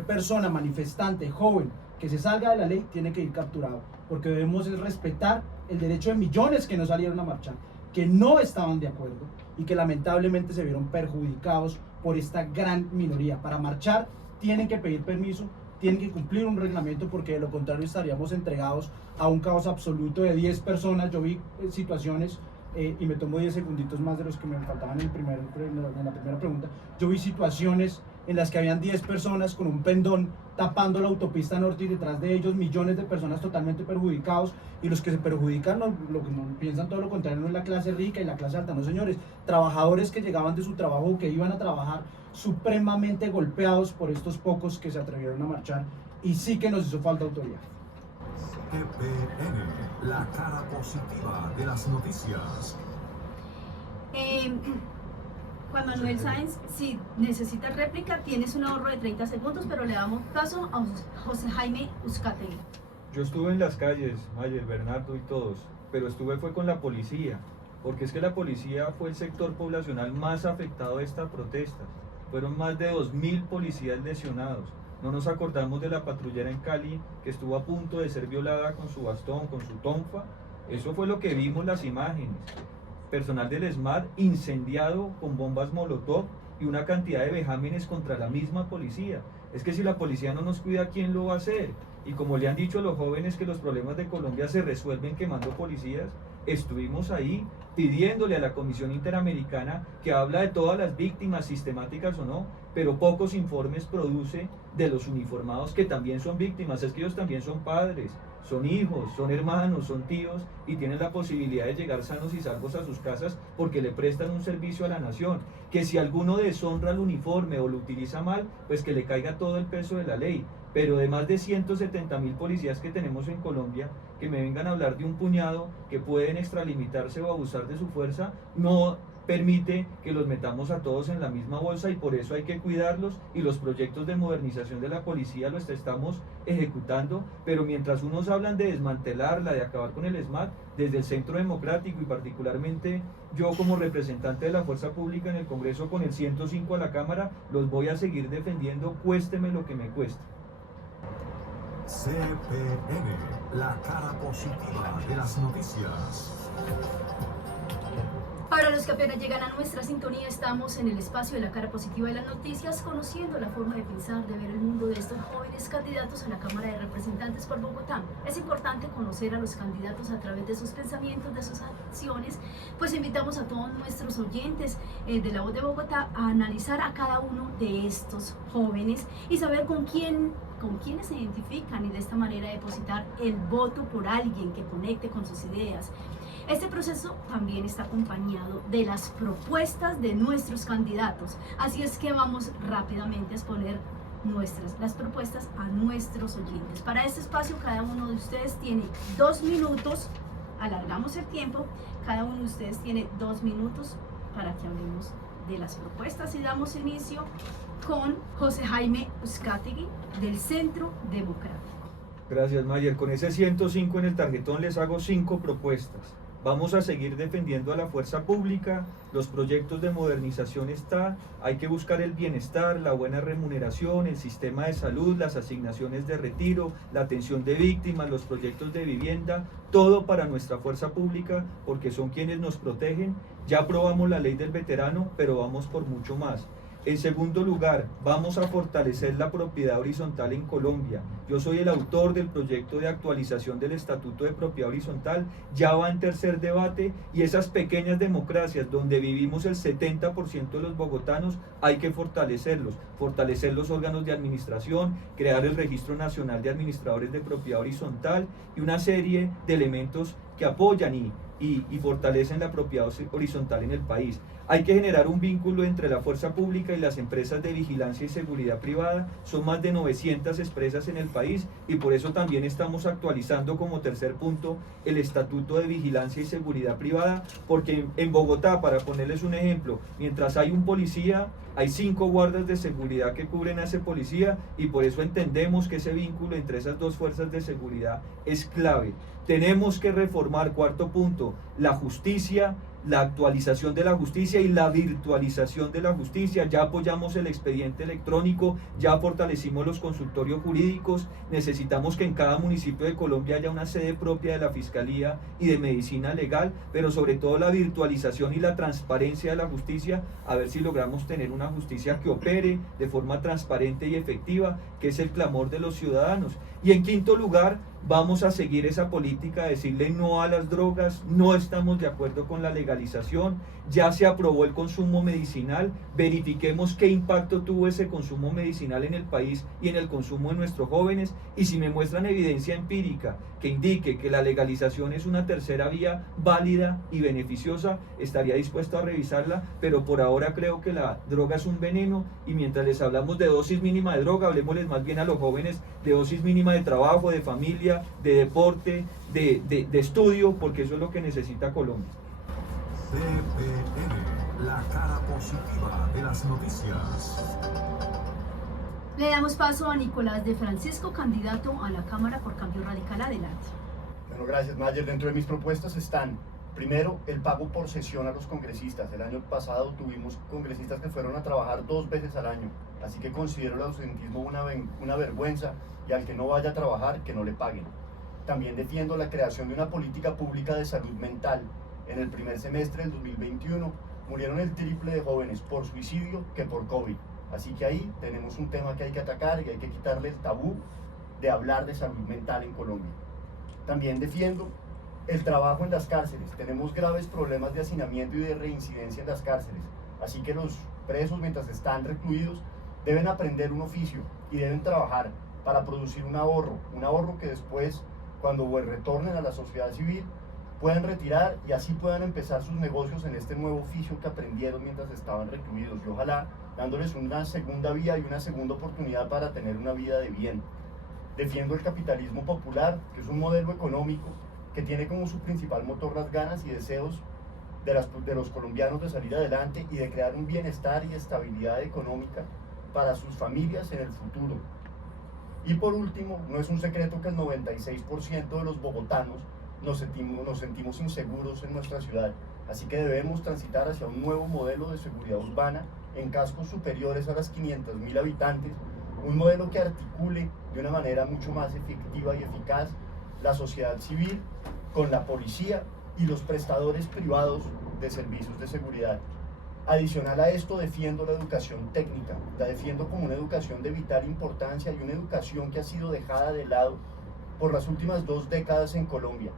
persona, manifestante, joven, que se salga de la ley, tiene que ir capturado, porque debemos respetar el derecho de millones que no salieron a marchar, que no estaban de acuerdo y que lamentablemente se vieron perjudicados por esta gran minoría. Para marchar tienen que pedir permiso, tienen que cumplir un reglamento, porque de lo contrario estaríamos entregados a un caos absoluto de 10 personas. Yo vi situaciones, y me tomo 10 segunditos más de los que me faltaban en la primera pregunta. Yo vi situaciones en las que habían 10 personas con un pendón tapando la autopista norte, y detrás de ellos millones de personas totalmente perjudicados, y los que se perjudican no piensan todo lo contrario, no es la clase rica y la clase alta, no, señores, trabajadores que llegaban de su trabajo, que iban a trabajar supremamente golpeados por estos pocos que se atrevieron a marchar, y sí que nos hizo falta autoridad. CPN, la cara positiva de las noticias. Juan Manuel Sáenz, si necesitas réplica, tienes un ahorro de 30 segundos, pero le damos paso a José Jaime Uzcategui. Yo estuve en las calles, Mayer, Bernardo y todos, pero fue con la policía, porque es que la policía fue el sector poblacional más afectado de esta protesta. Fueron más de 2.000 policías lesionados. No nos acordamos de la patrullera en Cali que estuvo a punto de ser violada con su bastón, con su tonfa. Eso fue lo que vimos las imágenes. Personal del ESMAD incendiado con bombas molotov y una cantidad de vejámenes contra la misma policía. Es que si la policía no nos cuida, ¿quién lo va a hacer? Y como le han dicho a los jóvenes que los problemas de Colombia se resuelven quemando policías, estuvimos ahí pidiéndole a la Comisión Interamericana, que habla de todas las víctimas, sistemáticas o no, pero pocos informes produce de los uniformados que también son víctimas. Es que ellos también son padres, son hijos, son hermanos, son tíos y tienen la posibilidad de llegar sanos y salvos a sus casas porque le prestan un servicio a la nación. Que si alguno deshonra el uniforme o lo utiliza mal, pues que le caiga todo el peso de la ley. Pero de más de 170.000 policías que tenemos en Colombia, que me vengan a hablar de un puñado que pueden extralimitarse o abusar de su fuerza, no permite que los metamos a todos en la misma bolsa, y por eso hay que cuidarlos, y los proyectos de modernización de la policía los estamos ejecutando. Pero mientras unos hablan de desmantelarla, de acabar con el ESMAD, desde el Centro Democrático y particularmente yo como representante de la fuerza pública en el Congreso con el 105 a la Cámara, los voy a seguir defendiendo, cuésteme lo que me cueste. CPN, la cara positiva de las noticias. Para los que apenas llegan a nuestra sintonía, estamos en el espacio de la cara positiva de las noticias, conociendo la forma de pensar, de ver el mundo de estos jóvenes candidatos a la Cámara de Representantes por Bogotá. Es importante conocer a los candidatos a través de sus pensamientos, de sus acciones, pues invitamos a todos nuestros oyentes de La Voz de Bogotá a analizar a cada uno de estos jóvenes y saber con quiénes se identifican, y de esta manera depositar el voto por alguien que conecte con sus ideas. Este proceso también está acompañado de las propuestas de nuestros candidatos, así es que vamos rápidamente a exponer las propuestas a nuestros oyentes. Para este espacio, cada uno de ustedes tiene 2 minutos, alargamos el tiempo, cada uno de ustedes tiene 2 minutos para que hablemos de las propuestas, y damos inicio con José Jaime Uzcategui del Centro Democrático. Gracias, Mayer. Con ese 105 en el tarjetón les hago 5 propuestas. Vamos a seguir defendiendo a la fuerza pública, los proyectos de modernización hay que buscar el bienestar, la buena remuneración, el sistema de salud, las asignaciones de retiro, la atención de víctimas, los proyectos de vivienda, todo para nuestra fuerza pública, porque son quienes nos protegen. Ya aprobamos la ley del veterano, pero vamos por mucho más. En segundo lugar, vamos a fortalecer la propiedad horizontal en Colombia. Yo soy el autor del proyecto de actualización del Estatuto de Propiedad Horizontal, ya va en tercer debate, y esas pequeñas democracias donde vivimos el 70% de los bogotanos, hay que fortalecerlos, fortalecer los órganos de administración, crear el Registro Nacional de Administradores de Propiedad Horizontal y una serie de elementos que apoyan y fortalecen la propiedad horizontal en el país. Hay que generar un vínculo entre la fuerza pública y las empresas de vigilancia y seguridad privada. Son más de 900 empresas en el país, y por eso también estamos actualizando como tercer punto el Estatuto de Vigilancia y Seguridad Privada, porque en Bogotá, para ponerles un ejemplo, mientras hay un policía, hay 5 guardas de seguridad que cubren a ese policía, y por eso entendemos que ese vínculo entre esas 2 fuerzas de seguridad es clave. Tenemos que reformar, cuarto punto, la justicia, la actualización de la justicia y la virtualización de la justicia. Ya apoyamos el expediente electrónico, ya fortalecimos los consultorios jurídicos. Necesitamos que en cada municipio de Colombia haya una sede propia de la Fiscalía y de Medicina Legal, pero sobre todo la virtualización y la transparencia de la justicia, a ver si logramos tener una justicia que opere de forma transparente y efectiva, que es el clamor de los ciudadanos. Y en quinto lugar, vamos a seguir esa política de decirle no a las drogas, no estamos de acuerdo con la legalización, ya se aprobó el consumo medicinal, verifiquemos qué impacto tuvo ese consumo medicinal en el país y en el consumo de nuestros jóvenes, y si me muestran evidencia empírica que indique que la legalización es una tercera vía válida y beneficiosa, estaría dispuesto a revisarla, pero por ahora creo que la droga es un veneno, y mientras les hablamos de dosis mínima de droga, hablemosles más bien a los jóvenes de dosis mínima de trabajo, de familia, de deporte, de estudio, porque eso es lo que necesita Colombia. CPN, la cara positiva de las noticias. Le damos paso a Nicolás de Francisco, candidato a la Cámara por Cambio Radical. Adelante. Bueno, gracias, Mayer. Dentro de mis propuestas están, primero, el pago por sesión a los congresistas. El año pasado tuvimos congresistas que fueron a trabajar 2 veces al año, así que considero el ausentismo una vergüenza, y al que no vaya a trabajar, que no le paguen. También defiendo la creación de una política pública de salud mental. En el primer semestre del 2021 murieron el triple de jóvenes por suicidio que por COVID. Así que ahí tenemos un tema que hay que atacar y hay que quitarle el tabú de hablar de salud mental en Colombia. También defiendo el trabajo en las cárceles. Tenemos graves problemas de hacinamiento y de reincidencia en las cárceles. Así que los presos, mientras están recluidos, deben aprender un oficio y deben trabajar para producir un ahorro que después, cuando retornen a la sociedad civil, puedan retirar y así puedan empezar sus negocios en este nuevo oficio que aprendieron mientras estaban recluidos, y ojalá dándoles una segunda vía y una segunda oportunidad para tener una vida de bien. Defiendo el capitalismo popular, que es un modelo económico que tiene como su principal motor las ganas y deseos de los colombianos de salir adelante y de crear un bienestar y estabilidad económica para sus familias en el futuro. Y por último, no es un secreto que el 96% de los bogotanos nos sentimos inseguros en nuestra ciudad, así que debemos transitar hacia un nuevo modelo de seguridad urbana en cascos superiores a las 500.000 habitantes, un modelo que articule de una manera mucho más efectiva y eficaz la sociedad civil con la policía y los prestadores privados de servicios de seguridad. Adicional a esto, defiendo la educación técnica, la defiendo como una educación de vital importancia y una educación que ha sido dejada de lado por las últimas 2 décadas en Colombia.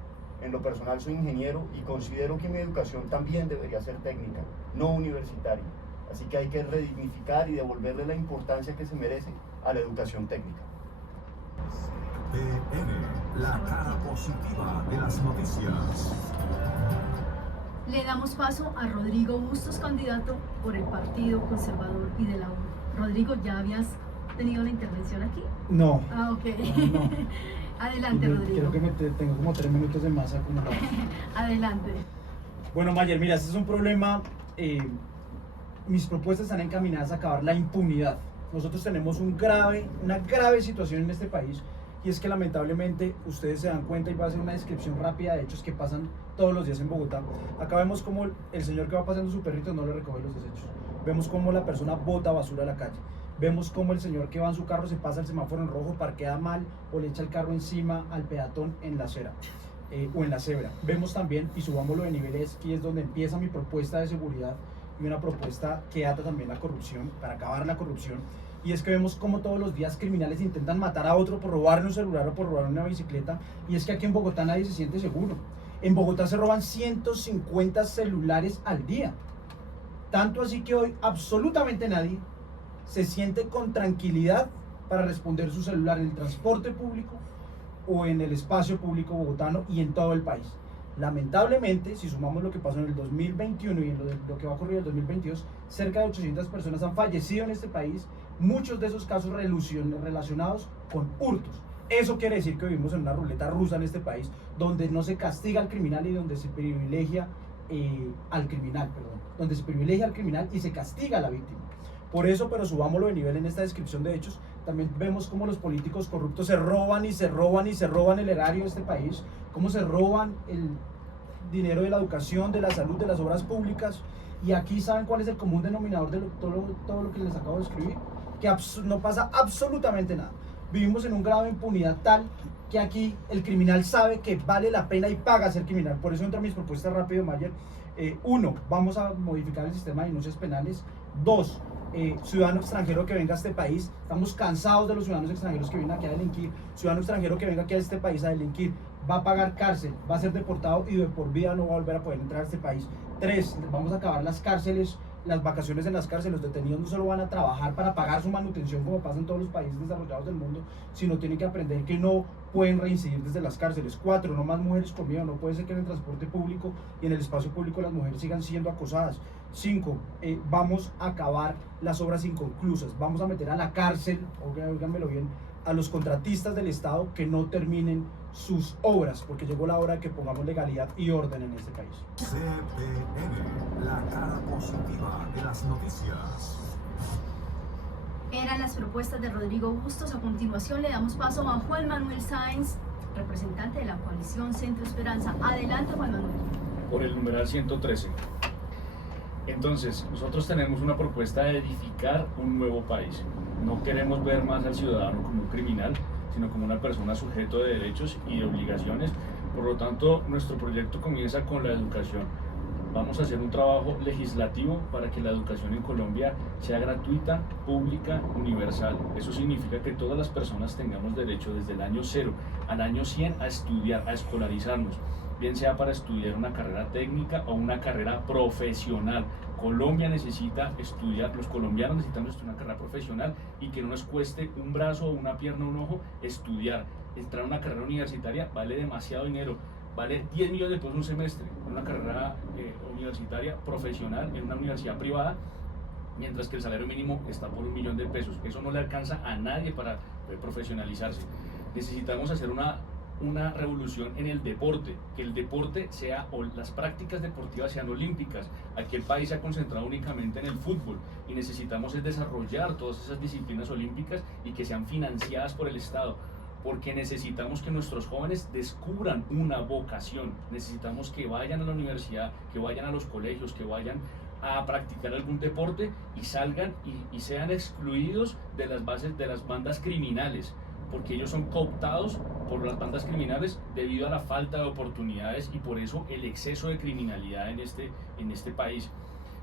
En lo personal soy ingeniero y considero que mi educación también debería ser técnica, no universitaria. Así que hay que redignificar y devolverle la importancia que se merece a la educación técnica. CPN, la cara positiva de las noticias. Le damos paso a Rodrigo Bustos, candidato por el Partido Conservador y de la U. Rodrigo, ¿ya habías tenido la intervención aquí? No. Ah, ok. No. Adelante, Rodrigo. Creo que tengo como 3 minutos de más acumulados. Adelante. Bueno, Mayer, mira, este es un problema. Mis propuestas están encaminadas a acabar la impunidad. Nosotros tenemos una grave situación en este país, y es que lamentablemente ustedes se dan cuenta, y va a ser una descripción rápida de hechos que pasan todos los días en Bogotá. Acá vemos como el señor que va pasando su perrito no le recoge los desechos. Vemos como la persona bota basura a la calle. Vemos como el señor que va en su carro se pasa el semáforo en rojo, parquea mal o le echa el carro encima al peatón en la acera o en la cebra. Vemos también, y subámoslo de niveles, que es donde empieza mi propuesta de seguridad y una propuesta que ata también la corrupción, para acabar la corrupción. Y es que vemos como todos los días criminales intentan matar a otro por robarle un celular o por robarle una bicicleta, y es que aquí en Bogotá nadie se siente seguro. En Bogotá se roban 150 celulares al día, tanto así que hoy absolutamente nadie se siente con tranquilidad para responder su celular en el transporte público o en el espacio público bogotano y en todo el país. Lamentablemente, si sumamos lo que pasó en el 2021 y en lo que va a ocurrir en el 2022, cerca de 800 personas han fallecido en este país, muchos de esos casos relacionados con hurtos. Eso quiere decir que vivimos en una ruleta rusa en este país, donde no se castiga al criminal y donde se privilegia al criminal y se castiga a la víctima. Por eso, pero subámoslo de nivel en esta descripción de hechos, también vemos cómo los políticos corruptos se roban el erario de este país, cómo se roban el dinero de la educación, de la salud, de las obras públicas. Y aquí saben cuál es el común denominador de todo lo que les acabo de escribir, que no pasa absolutamente nada. Vivimos en un grado de impunidad tal que aquí el criminal sabe que vale la pena y paga ser criminal. Por eso entran mis propuestas rápido, Mayer. 1, vamos a modificar el sistema de denuncias penales. 2, ciudadano extranjero que venga a este país, estamos cansados de los ciudadanos extranjeros que vienen aquí a delinquir. Ciudadano extranjero que venga aquí a este país a delinquir va a pagar cárcel, va a ser deportado y de por vida no va a volver a poder entrar a este país. 3, vamos a acabar las cárceles, las vacaciones en las cárceles. Los detenidos no solo van a trabajar para pagar su manutención como pasa en todos los países desarrollados del mundo, sino tienen que aprender que no pueden reincidir desde las cárceles. 4, no más mujeres con miedo. No puede ser que en el transporte público y en el espacio público las mujeres sigan siendo acosadas. 5, vamos a acabar las obras inconclusas. Vamos a meter a la cárcel, óiganmelo bien, a los contratistas del Estado que no terminen sus obras, porque llegó la hora de que pongamos legalidad y orden en este país. CPN, la cara positiva de las noticias. Eran las propuestas de Rodrigo Bustos. A continuación le damos paso a Juan Manuel Sáenz, representante de la coalición Centro Esperanza. Adelante, Juan Manuel. Por el numeral 113. Entonces, nosotros tenemos una propuesta de edificar un nuevo país. No queremos ver más al ciudadano como un criminal, sino como una persona sujeto de derechos y de obligaciones. Por lo tanto, nuestro proyecto comienza con la educación. Vamos a hacer un trabajo legislativo para que la educación en Colombia sea gratuita, pública, universal. Eso significa que todas las personas tengamos derecho desde el año 0 al año 100 a estudiar, a escolarizarnos, bien sea para estudiar una carrera técnica o una carrera profesional. Colombia necesita estudiar, los colombianos necesitamos estudiar una carrera profesional y que no nos cueste un brazo, una pierna, un ojo estudiar. Entrar a una carrera universitaria vale demasiado dinero, vale 10 millones de pesos un semestre, una carrera universitaria profesional en una universidad privada, mientras que el salario mínimo está por 1 millón de pesos. Eso no le alcanza a nadie para profesionalizarse. Necesitamos hacer una revolución en el deporte, que el deporte sea, o las prácticas deportivas sean olímpicas. Aquí el país se ha concentrado únicamente en el fútbol y necesitamos es desarrollar todas esas disciplinas olímpicas y que sean financiadas por el Estado, porque necesitamos que nuestros jóvenes descubran una vocación. Necesitamos que vayan a la universidad, que vayan a los colegios, que vayan a practicar algún deporte y salgan y sean excluidos de las bases de las bandas criminales, porque ellos son cooptados por las bandas criminales debido a la falta de oportunidades y por eso el exceso de criminalidad en este país.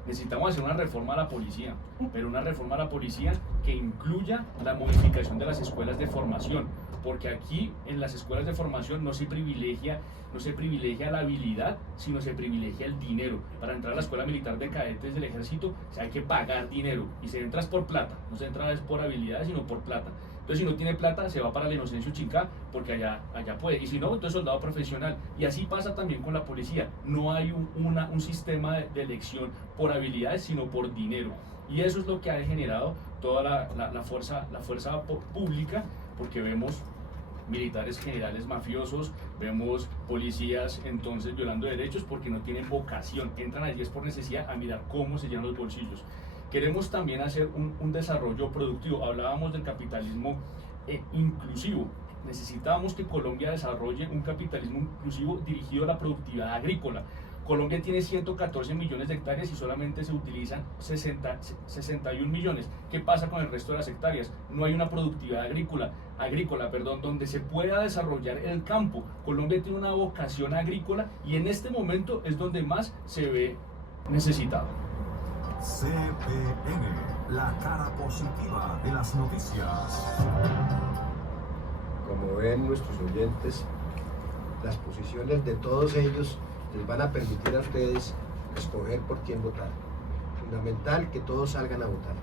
Necesitamos hacer una reforma a la policía, pero una reforma a la policía que incluya la modificación de las escuelas de formación, porque aquí en las escuelas de formación no se privilegia la habilidad, sino se privilegia el dinero. Para entrar a la escuela militar de cadetes del ejército hay que pagar dinero y se entra por plata, no se entra por habilidades sino por plata. Entonces, si no tiene plata, se va para la Inocencio Chicá, porque allá puede. Y si no, entonces soldado profesional. Y así pasa también con la policía. No hay un sistema de elección por habilidades, sino por dinero. Y eso es lo que ha degenerado toda la fuerza pública, porque vemos militares generales mafiosos, vemos policías entonces violando derechos porque no tienen vocación. Entran allí es por necesidad a mirar cómo se llenan los bolsillos. Queremos también hacer un desarrollo productivo. Hablábamos del capitalismo inclusivo. Necesitamos que Colombia desarrolle un capitalismo inclusivo dirigido a la productividad agrícola. Colombia tiene 114 millones de hectáreas y solamente se utilizan 61 millones. ¿Qué pasa con el resto de las hectáreas? No hay una productividad agrícola, donde se pueda desarrollar el campo. Colombia tiene una vocación agrícola y en este momento es donde más se ve necesitado. CPN, la cara positiva de las noticias. Como ven nuestros oyentes, las posiciones de todos ellos les van a permitir a ustedes escoger por quién votar. Fundamental que todos salgan a votar.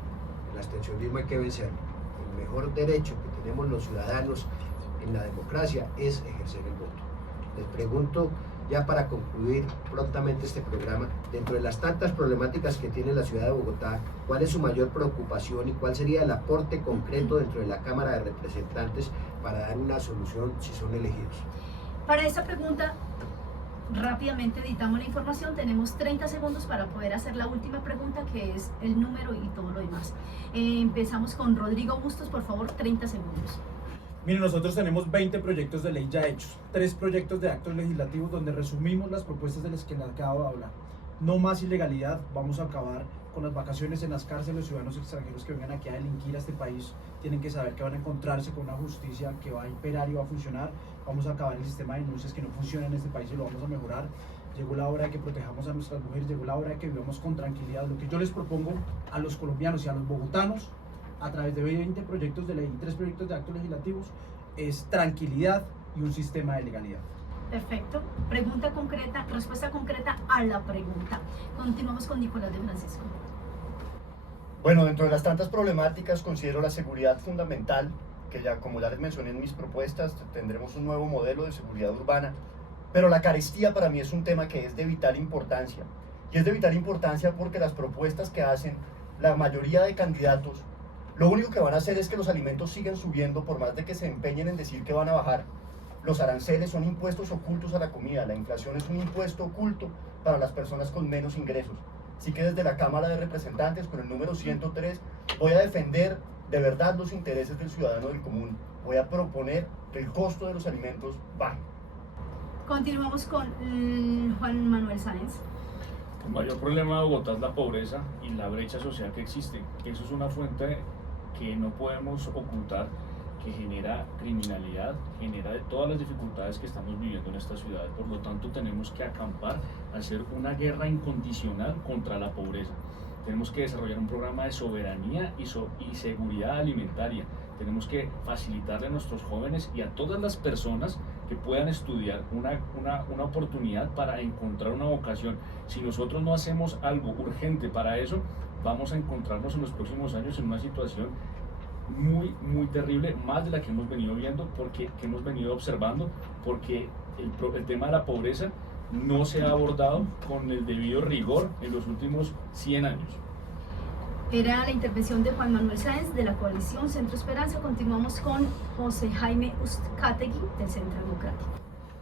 El abstencionismo hay que vencerlo. El mejor derecho que tenemos los ciudadanos en la democracia es ejercer el voto. Les pregunto, ya para concluir prontamente este programa, dentro de las tantas problemáticas que tiene la ciudad de Bogotá, ¿cuál es su mayor preocupación y cuál sería el aporte concreto dentro de la Cámara de Representantes para dar una solución si son elegidos? Para esa pregunta, rápidamente editamos la información, tenemos 30 segundos para poder hacer la última pregunta, que es el número y todo lo demás. Empezamos con Rodrigo Bustos, por favor, 30 segundos. Miren, nosotros tenemos 20 proyectos de ley ya hechos, 3 proyectos de actos legislativos donde resumimos las propuestas de las que les acabo de hablar. No más ilegalidad, vamos a acabar con las vacaciones en las cárceles. Los ciudadanos extranjeros que vengan aquí a delinquir a este país tienen que saber que van a encontrarse con una justicia que va a imperar y va a funcionar. Vamos a acabar el sistema de denuncias que no funciona en este país y lo vamos a mejorar. llegó la hora de que protejamos a nuestras mujeres, llegó la hora de que vivamos con tranquilidad. Lo que yo les propongo a los colombianos y a los bogotanos, a través de 20 proyectos de ley y 3 proyectos de actos legislativos, es tranquilidad y un sistema de legalidad. Perfecto. Pregunta concreta, respuesta concreta a la pregunta. Continuamos con Nicolás de Francisco. Bueno, dentro de las tantas problemáticas considero la seguridad fundamental, que ya como ya les mencioné en mis propuestas, tendremos un nuevo modelo de seguridad urbana, pero la carestía para mí es un tema que es de vital importancia. Y es de vital importancia porque las propuestas que hacen la mayoría de candidatos, lo único que van a hacer es que los alimentos sigan subiendo por más de que se empeñen en decir que van a bajar. Los aranceles son impuestos ocultos a la comida, la inflación es un impuesto oculto para las personas con menos ingresos. Así que desde la Cámara de Representantes, con el número 103, voy a defender de verdad los intereses del ciudadano del común. Voy a proponer que el costo de los alimentos baje. Continuamos con Juan Manuel Sáenz. El mayor problema de Bogotá es la pobreza y la brecha social que existe. Eso es una fuente que no podemos ocultar, que genera criminalidad, genera de todas las dificultades que estamos viviendo en esta ciudad. Por lo tanto, tenemos que acampar, hacer una guerra incondicional contra la pobreza. Tenemos que desarrollar un programa de soberanía y seguridad alimentaria. Tenemos que facilitarle a nuestros jóvenes y a todas las personas que puedan estudiar una oportunidad para encontrar una vocación. Si nosotros no hacemos algo urgente para eso, vamos a encontrarnos en los próximos años en una situación muy terrible, más de la que hemos venido viendo, que hemos venido observando, porque el tema de la pobreza no se ha abordado con el debido rigor en los últimos 100 años. Era la intervención de Juan Manuel Sáenz de la coalición Centro Esperanza. Continuamos con José Jaime Uzcategui del Centro Democrático.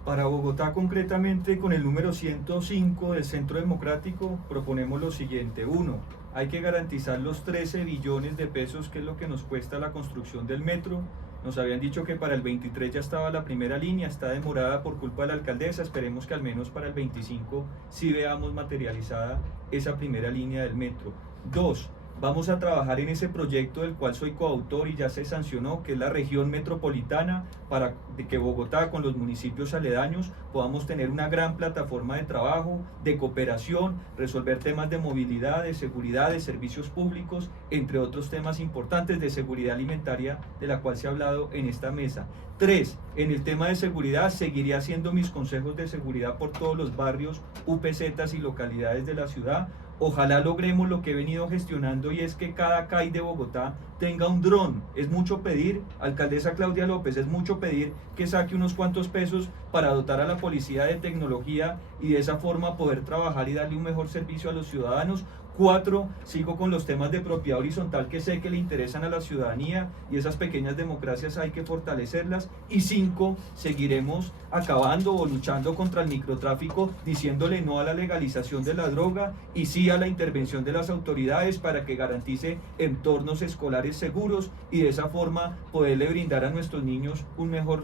Para Bogotá, concretamente, con el número 105 del Centro Democrático, proponemos lo siguiente. 1. Hay que garantizar los 13 billones de pesos, que es lo que nos cuesta la construcción del metro. Nos habían dicho que para el 23 ya estaba la primera línea, está demorada por culpa de la alcaldesa. Esperemos que al menos para el 25 sí veamos materializada esa primera línea del metro. 2. Vamos a trabajar en ese proyecto del cual soy coautor y ya se sancionó, que es la región metropolitana, para que Bogotá con los municipios aledaños podamos tener una gran plataforma de trabajo, de cooperación, resolver temas de movilidad, de seguridad, de servicios públicos, entre otros temas importantes de seguridad alimentaria, de la cual se ha hablado en esta mesa. 3. En el tema de seguridad, seguiré haciendo mis consejos de seguridad por todos los barrios, UPZs y localidades de la ciudad. Ojalá logremos lo que he venido gestionando, y es que cada CAI de Bogotá tenga un dron. Es mucho pedir, alcaldesa Claudia López, es mucho pedir que saque unos cuantos pesos para dotar a la policía de tecnología y de esa forma poder trabajar y darle un mejor servicio a los ciudadanos. 4. Sigo con los temas de propiedad horizontal que sé que le interesan a la ciudadanía, y esas pequeñas democracias hay que fortalecerlas. Y 5. Seguiremos acabando o luchando contra el microtráfico, diciéndole no a la legalización de la droga y sí a la intervención de las autoridades para que garantice entornos escolares seguros y de esa forma poderle brindar a nuestros niños un mejor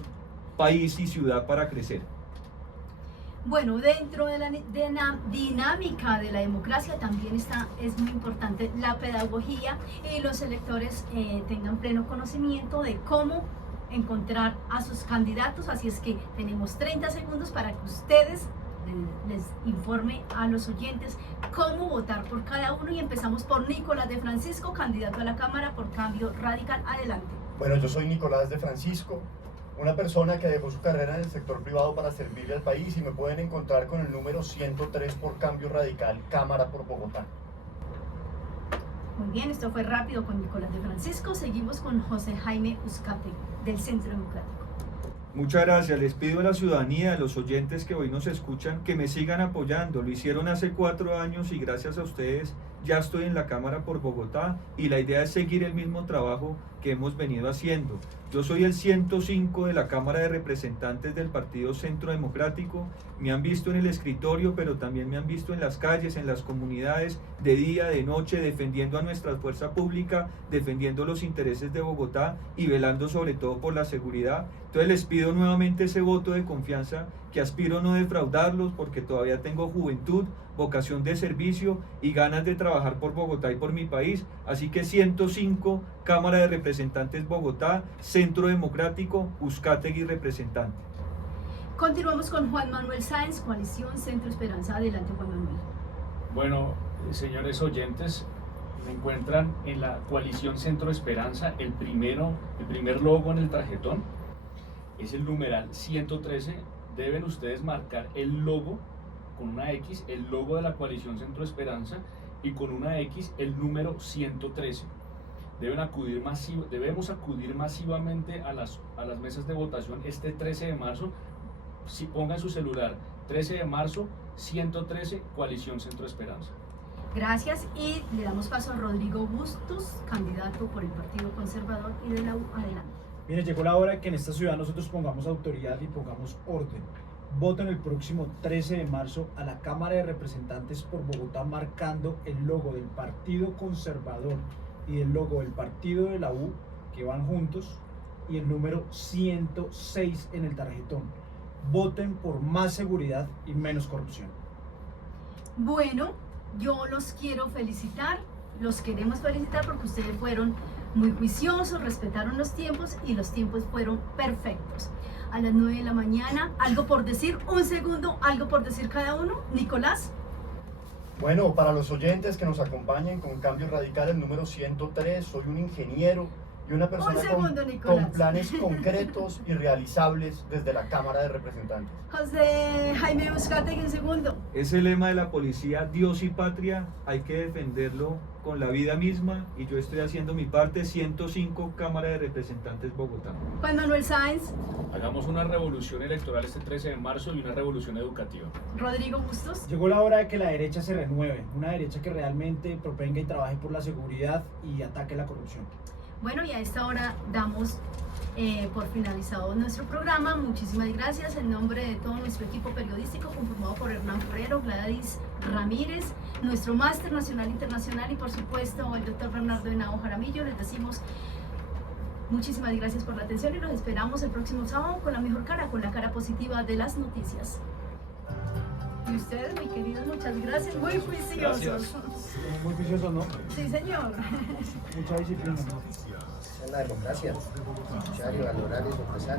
país y ciudad para crecer. Bueno, dentro de la dinámica de la democracia también es muy importante la pedagogía, y los electores tengan pleno conocimiento de cómo encontrar a sus candidatos. Así es que tenemos 30 segundos para que ustedes les informe a los oyentes cómo votar por cada uno, y empezamos por Nicolás de Francisco, candidato a la Cámara por Cambio Radical. Adelante. Bueno, yo soy Nicolás de Francisco, una persona que dejó su carrera en el sector privado para servirle al país, y me pueden encontrar con el número 103 por Cambio Radical, Cámara por Bogotá. Muy bien, esto fue rápido con Nicolás de Francisco. Seguimos con José Jaime Uzcategui del Centro Democrático. Muchas gracias. Les pido a la ciudadanía, a los oyentes que hoy nos escuchan, que me sigan apoyando. Lo hicieron hace 4 años y gracias a ustedes ya estoy en la Cámara por Bogotá, y la idea es seguir el mismo trabajo que hemos venido haciendo. Yo soy el 105 de la Cámara de Representantes del Partido Centro Democrático. Me han visto en el escritorio, pero también me han visto en las calles, en las comunidades, de día, de noche, defendiendo a nuestra fuerza pública, defendiendo los intereses de Bogotá y velando sobre todo por la seguridad. Entonces les pido nuevamente ese voto de confianza, que aspiro no defraudarlos, porque todavía tengo juventud, vocación de servicio y ganas de trabajar por Bogotá y por mi país. Así que 105, Cámara de Representantes Bogotá, Centro Democrático, Uzcategui representante. Continuamos con Juan Manuel Sáenz, Coalición Centro Esperanza. Adelante, Juan Manuel. Bueno, señores oyentes, me encuentran en la Coalición Centro Esperanza. El primer logo en el tarjetón es el numeral 113. Deben ustedes marcar el logo con una X, el logo de la Coalición Centro Esperanza, y con una X el número 113. Debemos acudir masivamente a las mesas de votación este 13 de marzo. Si pongan su celular, 13 de marzo, 113, Coalición Centro Esperanza. Gracias, y le damos paso a Rodrigo Bustos, candidato por el Partido Conservador y de la U. Adelante. Mire, llegó la hora de que en esta ciudad nosotros pongamos autoridad y pongamos orden. Voten el próximo 13 de marzo a la Cámara de Representantes por Bogotá, marcando el logo del Partido Conservador y el logo del Partido de la U, que van juntos, y el número 106 en el tarjetón. Voten por más seguridad y menos corrupción. Bueno, yo los quiero felicitar, los queremos felicitar porque ustedes fueron muy juiciosos, respetaron los tiempos y los tiempos fueron perfectos. A las 9 de la mañana, algo por decir, un segundo, algo por decir cada uno. Nicolás. Bueno, para los oyentes que nos acompañen con Cambio Radical, el número 103, soy un ingeniero y una persona con planes concretos y realizables desde la Cámara de Representantes. José Jaime Buscategui, un segundo. Es el lema de la policía, Dios y patria, hay que defenderlo con la vida misma, y yo estoy haciendo mi parte. 105, Cámara de Representantes, Bogotá. Juan Manuel Sáenz. Hagamos una revolución electoral este 13 de marzo y una revolución educativa. Rodrigo Bustos. Llegó la hora de que la derecha se renueve, una derecha que realmente propenga y trabaje por la seguridad y ataque la corrupción. Bueno, y a esta hora damos por finalizado nuestro programa. Muchísimas gracias en nombre de todo nuestro equipo periodístico conformado por Hernán Forero, Gladys Ramírez, nuestro máster nacional e internacional y por supuesto el doctor Bernardo Henao Jaramillo. Les decimos muchísimas gracias por la atención y los esperamos el próximo sábado con la mejor cara, con la cara positiva de las noticias. Y ustedes, mi queridos, muchas gracias, muy juiciosos. Gracias. Muy juicioso, ¿no? Sí, señor. Mucha disciplina, ¿no? Es la democracia, escuchar y valorar y sopesar.